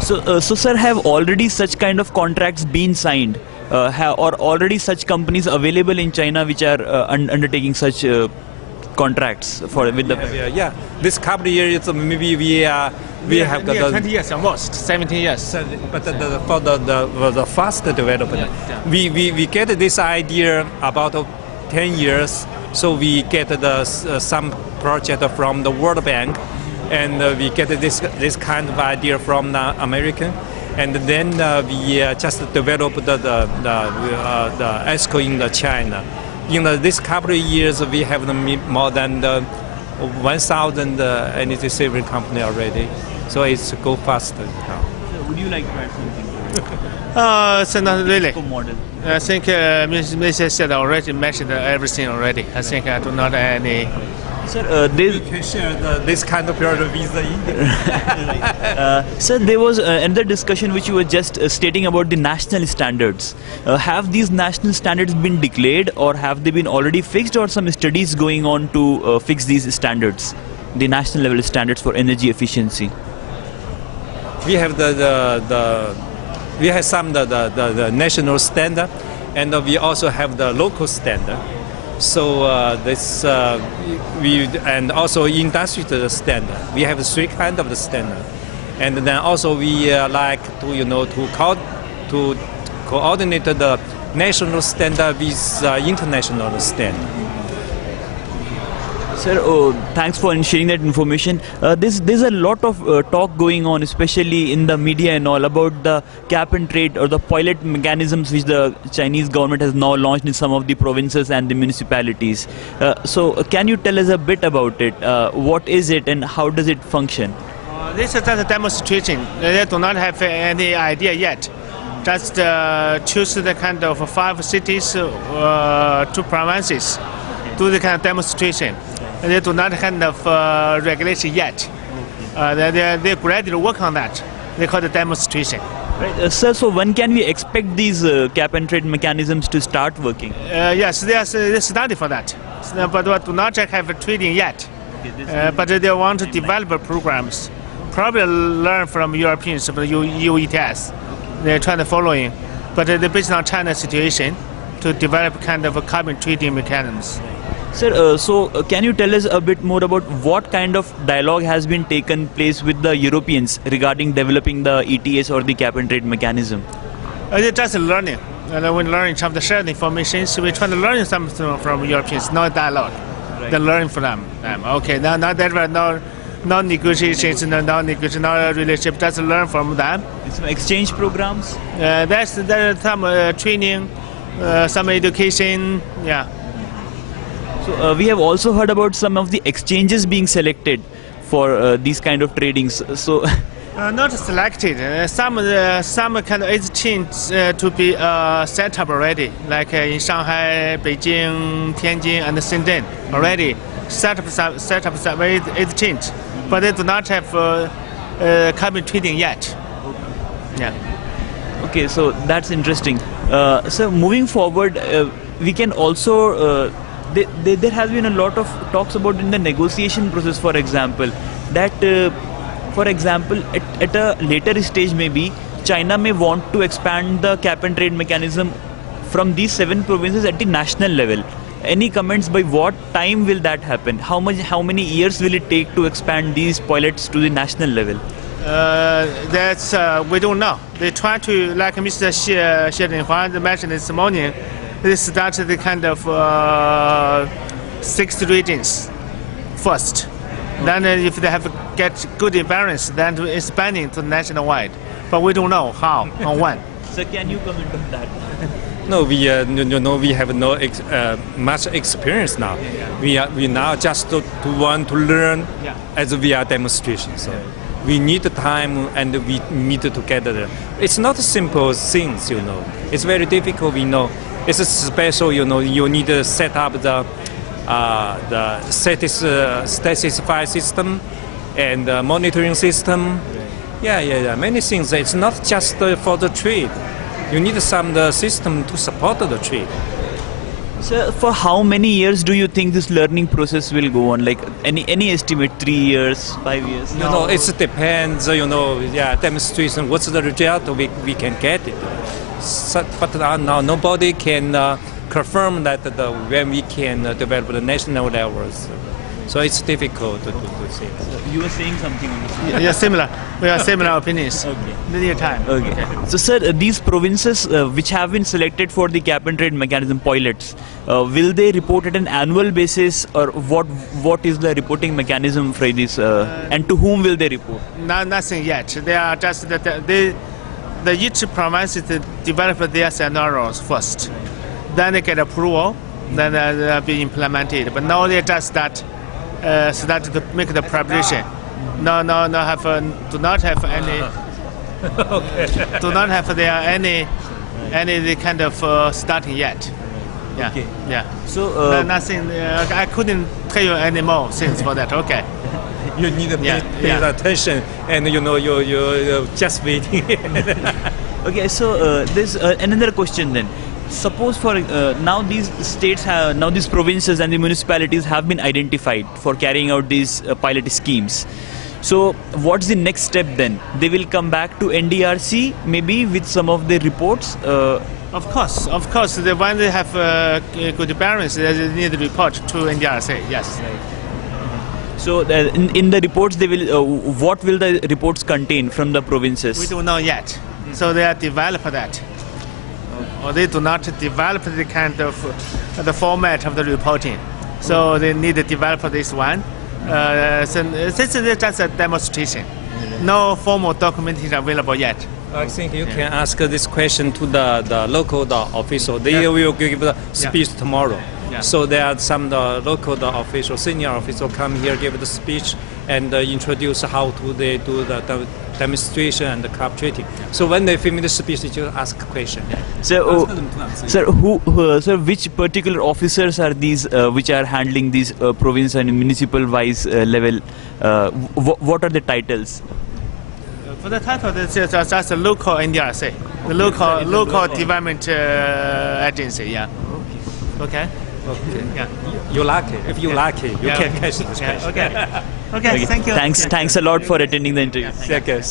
So sir, have already such kind of contracts been signed, or already such companies available in China which are undertaking such contracts for with the? Yeah. This couple of years, maybe we have got 20 years almost, 17 years. But for the fast development, we get this idea about 10 years. So we get some project from the World Bank, and we get this kind of idea from the American, and then we just develop the ESCO in the China. In this couple of years, we have more than 1,000 energy saving company already. So it's go faster now. Would you like to add something? So not really. Model. I think Mr. said already mentioned everything already. I think I do not add any. Sir, we can share this kind of period visa. Sir, there was another discussion which you were just stating about the national standards. Have these national standards been declared, or have they been already fixed, or some studies going on to fix these standards, the national level standards for energy efficiency? We have we have some the national standard, and we also have the local standard. So and also industrial standard. We have 3 kinds of the standard, and then also we like to to coordinate the national standard with international standard. Sir, thanks for sharing that information. There's a lot of talk going on, especially in the media and all, about the cap and trade or the pilot mechanisms which the Chinese government has now launched in some of the provinces and the municipalities. So can you tell us a bit about it? What is it and how does it function? This is just a demonstration. They do not have any idea yet. Just choose the kind of 5 cities, 2 provinces, do the kind of demonstration. They do not have enough regulation yet. They gradually work on that. They call it demonstration. Right. Sir, so when can we expect these cap and trade mechanisms to start working? Yes, they study for that, but do not have trading yet. But they want to develop programs. Probably learn from Europeans, from the EU ETS. They're trying to follow in, but they're based on China's situation to develop kind of a carbon trading mechanisms. Sir, so can you tell us a bit more about what kind of dialogue has been taken place with the Europeans regarding developing the ETS or the cap and trade mechanism? They're just learning. When learning, trying to share the information, so we're trying to learn something from Europeans, no dialogue. Right. They're learning from them. Okay, now there are no negotiations, no relationship, just learn from them. Some exchange programs? There's some training, some education, yeah. So we have also heard about some of the exchanges being selected for these kind of tradings. So not selected. Some kind of exchange to be set up already, like in Shanghai, Beijing, Tianjin, and Shenzhen already set up some exchange, but they do not have carbon trading yet. Yeah. Okay, so that's interesting. So moving forward, we can also. There has been a lot of talks about in the negotiation process, for example, that, for example, at a later stage maybe, China may want to expand the cap and trade mechanism from these 7 provinces at the national level. Any comments by what time will that happen? How many years will it take to expand these pilots to the national level? That's we don't know. They try to, like Mr. Xie Jinhua mentioned this morning, they started the kind of 6 regions first. Then if they have get good balance, then to expanding to nationwide. But we don't know how or when. So can you comment on that? No, we have no much experience now. We now just want to learn as we are demonstration. So we need the time and we meet together. It's not simple things, It's very difficult. We know. It's a special, you need to set up the satisfy system and monitoring system. Yeah. Many things. It's not just for the trade. You need some system to support the trade. So for how many years do you think this learning process will go on? Like any estimate? 3 years, 5 years? You know, it depends. Demonstration. What's the result we can get it? So, but now nobody can confirm that when we can develop the national levels. So it's difficult to say. You were saying something on this. Yeah, similar. We have similar opinions. Okay. Linear time. Okay. So, sir, these provinces which have been selected for the cap and trade mechanism pilots, will they report at an annual basis, or what is the reporting mechanism for this, and to whom will they report? Nothing yet. They are just each province develop their scenarios first, then they get approval, then they'll be implemented. But now they just start to make the preparation. Do not have any. Okay. Do not have there any kind of starting yet. Yeah. Okay. Yeah. So nothing. I couldn't tell you any more things for that. Okay. You need to pay attention, and you're just waiting. okay. So there's another question then. Suppose for now these these provinces and the municipalities have been identified for carrying out these pilot schemes. So what's the next step then? They will come back to NDRC maybe with some of the reports. Of course. When they have good balance, they need to report to NDRC. Yes. So in the reports, they will. What will the reports contain from the provinces? We don't know yet. So they are develop that. Or they do not develop the kind of the format of the reporting. So they need to develop this one. So this is just a demonstration. No formal documentation available yet. I think you can ask this question to the local official. They will give the speech tomorrow. Yeah. So there are some local official, senior official come here, give the speech, and introduce how they do the demonstration and the carp trading. So when they finish the speech, you ask a question. So, sir, sir, which particular officers are these which are handling these province and municipal-wise level? What are the titles? For the title, this is just a local NDRC, the local development agency. Yeah. Okay. Okay. Yeah. You like it. If you like it, you can catch this question. Okay. Okay. Thank you. Thanks a lot for attending the interview. Thank you.